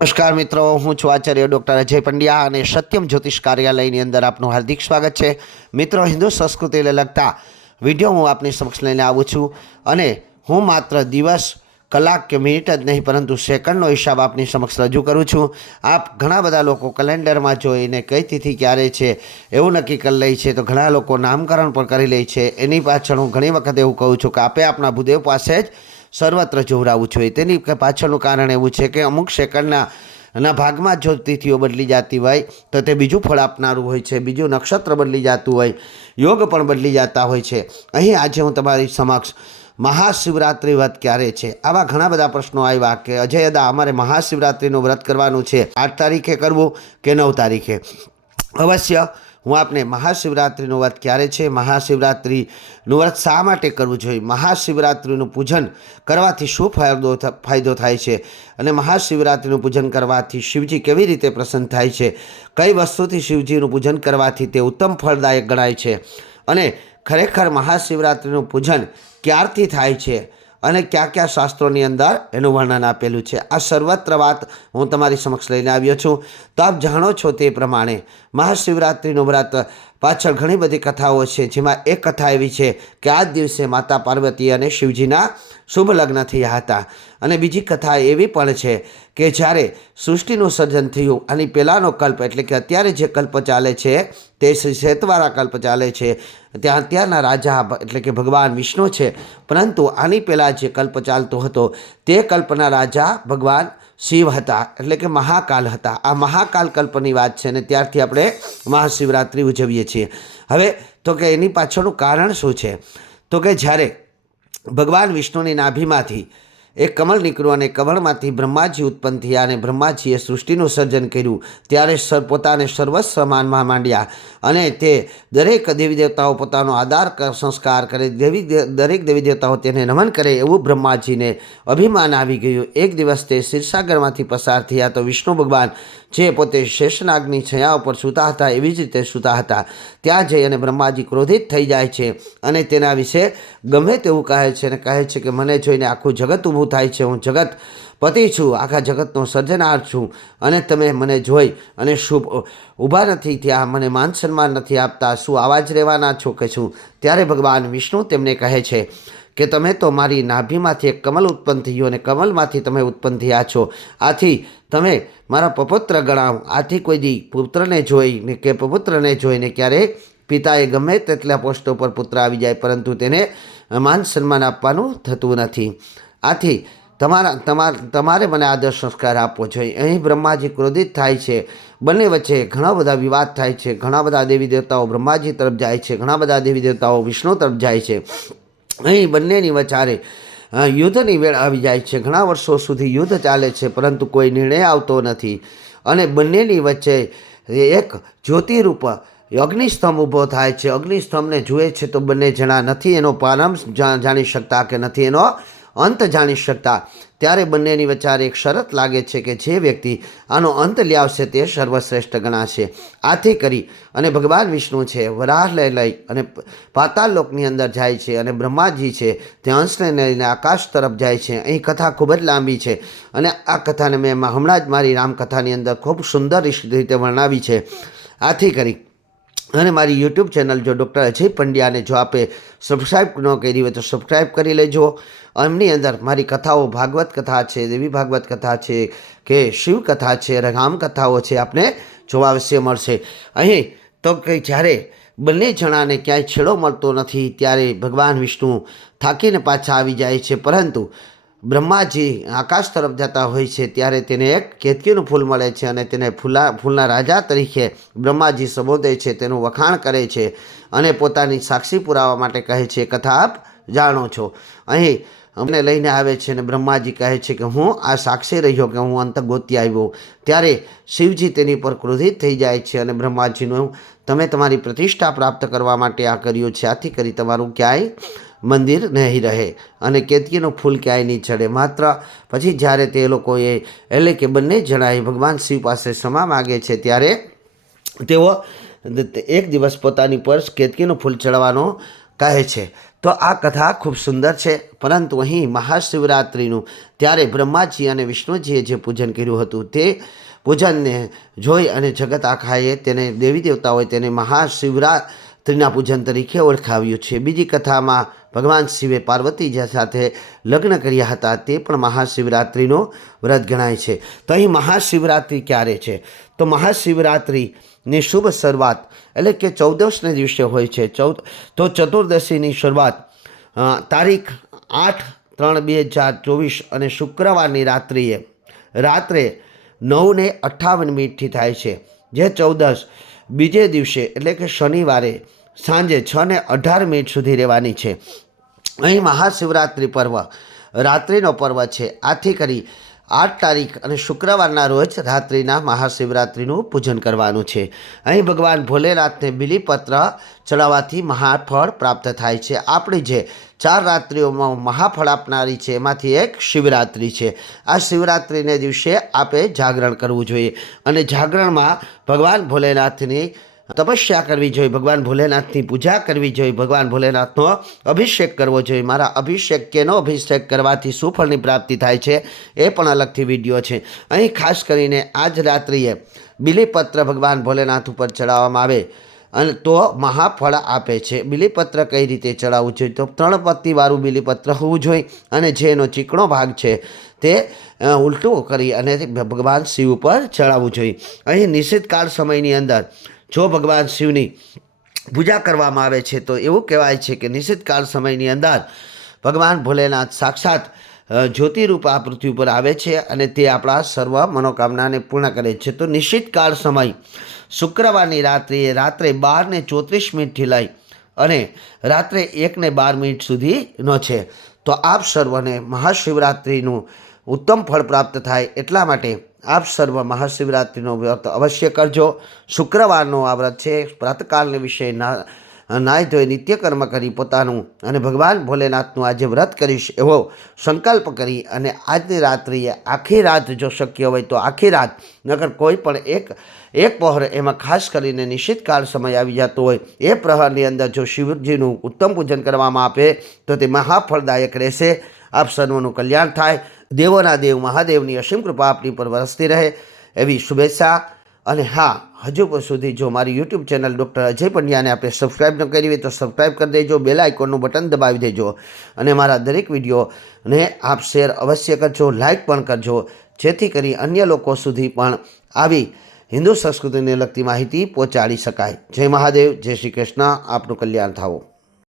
નમસ્કાર મિત્રો, હું છું આચાર્ય ડૉક્ટર અજય પંડ્યા અને સત્યમ જ્યોતિષ કાર્યાલયની અંદર આપનું હાર્દિક સ્વાગત છે. મિત્રો, હિન્દુ સંસ્કૃતિને લગતા વિડીયો હું આપની સમક્ષ લઈને આવું છું અને હું માત્ર દિવસ, કલાક કે મિનિટ જ નહીં પરંતુ સેકન્ડનો હિસાબ આપની સમક્ષ રજૂ કરું છું. આપ ઘણા બધા લોકો કેલેન્ડરમાં જોઈને કઈ તિથિ ક્યારે છે એવું નક્કી કરી લે છે, તો ઘણા લોકો નામકરણ પણ કરી લે છે. એની પાછળ હું ઘણી વખત એવું કહું છું કે આપે આપણા ભૂદેવ પાસે જ સર્વત્ર જોવરાવવું જોઈએ. તેની પાછળનું કારણ એવું છે કે અમુક સેકન્ડના ભાગમાં જો તિથિઓ બદલી જતી હોય તો તે બીજું ફળ આપનારું હોય છે, બીજું નક્ષત્ર બદલી જતું હોય, યોગ પણ બદલી જતા હોય છે. અહીં આજે હું તમારી સમક્ષ મહાશિવરાત્રિ વ્રત ક્યારે છે આવા ઘણા બધા પ્રશ્નો આવ્યા કે અજયદા અમારે મહાશિવરાત્રિનું વ્રત કરવાનું છે, 8 તારીખે કરવું કે 9 તારીખે. અવશ્ય હું આપને મહાશિવરાત્રિનું વ્રત ક્યારે છે, મહાશિવરાત્રિનું વ્રત શા માટે કરવું જોઈએ, મહાશિવરાત્રિનું પૂજન કરવાથી શું ફાયદો થાય છે અને મહાશિવરાત્રિનું પૂજન કરવાથી શિવજી કેવી રીતે પ્રસન્ન થાય છે, કઈ વસ્તુથી શિવજીનું પૂજન કરવાથી તે ઉત્તમ ફળદાયક ગણાય છે અને ખરેખર મહાશિવરાત્રિનું પૂજન ક્યારથી થાય છે અને કયા કયા શાસ્ત્રોની અંદર એનું વર્ણન આપેલું છે, આ સર્વત્ર વાત હું તમારી સમક્ષ લઈને આવ્યો છું. તો આપ જાણો છો તે પ્રમાણે મહાશિવરાત્રિનું વ્રત પાછળ ઘણી બધી કથાઓ છે, જેમાં એક કથા એવી છે કે આ જ દિવસે માતા પાર્વતી અને શિવજીના શુભ લગ્ન થયા હતા. અને બીજી કથા એવી પણ છે કે જ્યારે સૃષ્ટિનું સર્જન થયું અને પહેલાંનો કલ્પ એટલે કે અત્યારે જે કલ્પ ચાલે છે તે શેતવાળા કલ્પ ચાલે છે, ત્યાં અત્યારના રાજા એટલે કે ભગવાન વિષ્ણુ છે, પરંતુ આની પહેલાં જે કલ્પ ચાલતો હતો તે કલ્પના રાજા ભગવાન શિવ હતા એટલે કે મહાકાલ હતા. આ મહાકાલ કલ્પની વાત છે અને ત્યારથી આપણે મહાશિવરાત્રિ ઉજવીએ છીએ. હવે તો કે એની પાછળનું કારણ શું છે, તો કે જ્યારે ભગવાન વિષ્ણુની નાભીમાંથી એક કમળ નીકળ્યું અને કમળમાંથી બ્રહ્માજી ઉત્પન્ન થયા અને બ્રહ્માજીએ સૃષ્ટિનું સર્જન કર્યું ત્યારે પોતાને સર્વસ્વ માનવા માંડ્યા અને તે દરેક દેવી દેવતાઓ પોતાનો આદર સંસ્કાર કરે, દરેક દેવી દેવતાઓ તેને નમન કરે એવું બ્રહ્માજીને અભિમાન આવી ગયું. એક દિવસ તે ક્ષીરસાગરમાંથી પસાર થયા તો વિષ્ણુ ભગવાન જે પોતે શેષનાગની છયા ઉપર સૂતા હતા એવી જ રીતે સૂતા હતા. ત્યાં જઈ અને બ્રહ્માજી ક્રોધિત થઈ જાય છે અને તેના વિશે ગમે તેવું કહે છે અને કહે છે કે મને જોઈને આખું જગત ઊભું થાય છે, હું જગત પતિ છું, આખા જગતનો સર્જનાર છું અને તમે મને જોઈ અને શુભ ઊભા નથી થયા, મને માન સન્માન નથી આપતા, શું આવા જ રહેવાના છો કે શું? ત્યારે ભગવાન વિષ્ણુ તેમને કહે છે કે તમે તો મારી નાભીમાંથી એક કમલ ઉત્પન્ન થયું અને કમલમાંથી તમે ઉત્પન્ન થયા છો, આથી તમે મારા પપુત્ર ગણાવ. આથી કોઈ દી પુત્રને જોઈને કે પપુત્રને જોઈને ક્યારેય પિતાએ ગમે તેટલા પોસ્ટો પર પુત્ર આવી જાય પરંતુ તેને માન સન્માન આપવાનું થતું નથી. આથી તમારે મને આદર સંસ્કાર આપવો જોઈએ. અહીં બ્રહ્માજી ક્રોધિત થાય છે, બંને વચ્ચે ઘણા બધા વિવાદ થાય છે, ઘણા બધા દેવી દેવતાઓ બ્રહ્માજી તરફ જાય છે, ઘણા બધા દેવી દેવતાઓ વિષ્ણુ તરફ જાય છે. અહીં બંનેની વચારે યુદ્ધની વેળ આવી જાય છે. ઘણા વર્ષો સુધી યુદ્ધ ચાલે છે પરંતુ કોઈ નિર્ણય આવતો નથી અને બંનેની વચ્ચે એક જ્યોતિરૂપ અગ્નિસ્તંભ ઊભો થાય છે. અગ્નિસ્તંભને જુએ છે તો બંને જણા નથી એનો પ્રારંભ જાણી શકતા કે નથી એનો અંત જાણી શકતા. ત્યારે બંનેની વચારે એક શરત લાગે છે કે જે વ્યક્તિ આનો અંત લાવશે તે સર્વશ્રેષ્ઠ ગણાશે. આથી કરી અને ભગવાન વિષ્ણુ છે વરાહ લઈ અને પાતાળ લોકની અંદર જાય છે અને બ્રહ્માજી છે તે હંસને લઈને આકાશ તરફ જાય છે. અહીં કથા ખૂબ જ લાંબી છે અને આ કથાને મેં હમણાં જ મારી રામકથાની અંદર ખૂબ સુંદર રીતે વર્ણવી છે. આથી કરી અને મારી યુટ્યુબ ચેનલ જો ડૉક્ટર અજય પંડ્યાને જો આપે સબસ્ક્રાઈબ ન કરી હોય તો સબસ્ક્રાઈબ કરી લેજો. એમની અંદર મારી કથાઓ ભાગવત કથા છે, દેવી ભાગવત કથા છે કે શિવ કથા છે, રામ કથાઓ છે, આપને જોવા અવશ્ય મળશે. અહીં તો કે જ્યારે બંને જણાને ક્યાંય છેડો મળતો નથી ત્યારે ભગવાન વિષ્ણુ થાકીને પાછા આવી જાય છે, પરંતુ બ્રહ્માજી આકાશ તરફ જતા હોય છે ત્યારે તેને એક કેતકીનું ફૂલ મળે છે અને તેને ફૂલના રાજા તરીકે બ્રહ્માજી સંબોધે છે, તેનું વખાણ કરે છે અને પોતાની સાક્ષી પુરાવા માટે કહે છે કથા આપ જાણો છો. અહીં અમને લઈને આવે છે અને બ્રહ્માજી કહે છે કે હું આ સાક્ષી રહ્યો કે હું અંત ગોતી આવ્યો. ત્યારે શિવજી તેની પર ક્રોધિત થઈ જાય છે અને બ્રહ્માજીનું તમે તમારી પ્રતિષ્ઠા પ્રાપ્ત કરવા માટે આ કર્યું છે, આથી કરી તમારું ક્યાંય મંદિર નહીં રહે અને કેતકીનું ફૂલ ક્યાંય નહીં ચડે. માત્ર પછી જ્યારે તે લોકોએ એટલે કે બંને જણાએ ભગવાન શિવ પાસે ક્ષમા માગે છે ત્યારે તેઓ એક દિવસ પોતાની પર કેતકીનું ફૂલ ચડવાનો કહે છે. તો આ કથા ખૂબ સુંદર છે, પરંતુ અહીં મહાશિવરાત્રિનું ત્યારે બ્રહ્માજી અને વિષ્ણુજીએ જે પૂજન કર્યું હતું તે પૂજનને જોઈ અને જગત આખાએ તેને દેવી દેવતાઓએ તેને મહાશિવરાત્રિના પૂજન તરીકે ઓળખાવ્યું છે. બીજી કથામાં ભગવાન શિવે પાર્વતીજી સાથે લગ્ન કર્યા હતા, તે પણ મહાશિવરાત્રિનો વ્રત ગણાય છે. તો અહીં મહાશિવરાત્રિ ક્યારે છે? તો મહાશિવરાત્રિની શુભ શરૂઆત એટલે કે 14ને દિવસે હોય છે. તો ચતુર્દશીની શરૂઆત તારીખ 8/3/2024 અને શુક્રવારની રાત્રે 9:58 થાય છે, જે 14 બીજે દિવસે એટલે કે શનિવારે સાંજે 6:18 સુધી રહેવાની છે. અહીં મહાશિવરાત્રિ પર્વ રાત્રિનો પર્વ છે. આથી કરી 8 તારીખ અને શુક્રવારના રોજ રાત્રિના મહાશિવરાત્રિનું પૂજન કરવાનું છે. અહીં ભગવાન ભોલેનાથને બિલીપત્ર ચડાવવાથી મહાફળ પ્રાપ્ત થાય છે. આપણી જે 4 રાત્રિઓમાં મહાફળ આપનારી છે એમાંથી એક શિવરાત્રિ છે. આ શિવરાત્રિને દિવસે આપે જાગરણ કરવું જોઈએ અને જાગરણમાં ભગવાન ભોલેનાથની તપસ્યા કરવી જોઈએ, ભગવાન ભોલેનાથની પૂજા કરવી જોઈએ, ભગવાન ભોલેનાથનો અભિષેક કરવો જોઈએ. મારા અભિષેક કેનો અભિષેક કરવાથી શું ફળની પ્રાપ્તિ થાય છે એ પણ અલગથી વિડીયો છે. અહીં ખાસ કરીને આજ રાત્રિએ બિલીપત્ર ભગવાન ભોલેનાથ ઉપર ચડાવવામાં આવે અને તો મહાફળ આપે છે. બિલીપત્ર કઈ રીતે ચડાવવું જોઈએ? તો 3 પત્તીવાળું બિલીપત્ર હોવું જોઈએ અને જે એનો ચીકણો ભાગ છે તે ઉલટું કરી અને ભગવાન શિવ ઉપર ચડાવવું જોઈએ. અહીં નિશ્ચિત કાળ સમયની અંદર જો ભગવાન શિવની પૂજા કરવામાં આવે છે તો એવું કહેવાય છે કે નિશ્ચિત કાળ સમયની અંદર ભગવાન ભોલેનાથ સાક્ષાત જ્યોતિરૂપ આ પૃથ્વી ઉપર આવે છે અને તે આપણા સર્વ મનોકામનાને પૂર્ણ કરે છે. તો નિશ્ચિત કાળ સમય શુક્રવારની રાત્રે 12:34 લઈ અને રાત્રે 1:12 સુધીનો છે. તો આપ સર્વને મહાશિવરાત્રિનું ઉત્તમ ફળ પ્રાપ્ત થાય એટલા માટે આપ સર્વ મહાશિવરાત્રિનો વ્રત અવશ્ય કરજો. શુક્રવારનો આ વ્રત છે. પ્રાતકાળને વિશે નાહી ધોઈ નિત્યકર્મ કરી પોતાનું અને ભગવાન ભોલેનાથનું આજે વ્રત કરીશ એવો સંકલ્પ કરી અને આજની રાત્રિએ આખી રાત જો શક્ય હોય તો આખી રાત, નકર કોઈ પણ એક પહોર એમાં ખાસ કરીને નિશ્ચિત કાળ સમય આવી જતો હોય એ પ્રહરની અંદર જો શિવજીનું ઉત્તમ પૂજન કરવામાં આવે તો તે મહાફળદાયક રહેશે. આપ સર્વનું કલ્યાણ થાય. દેવોના દેવ મહાદેવની અસીમ કૃપા આપની પર વરસતી રહે એવી શુભેચ્છા. અને હા, હજુ સુધી જો મારી યુટ્યુબ ચેનલ ડૉક્ટર અજય પંડ્યાને આપણે સબસ્ક્રાઈબ ન કરી હોય તો સબસ્ક્રાઈબ કરી દેજો, બેલ આઇકોનનું બટન દબાવી દેજો અને મારા દરેક વિડીયોને આપ શેર અવશ્ય કરજો, લાઇક પણ કરજો, જેથી કરી અન્ય લોકો સુધી પણ આવી હિન્દુ સંસ્કૃતિને લગતી માહિતી પહોંચાડી શકાય. જય મહાદેવ, જય શ્રી કૃષ્ણ. આપનું કલ્યાણ થાવો.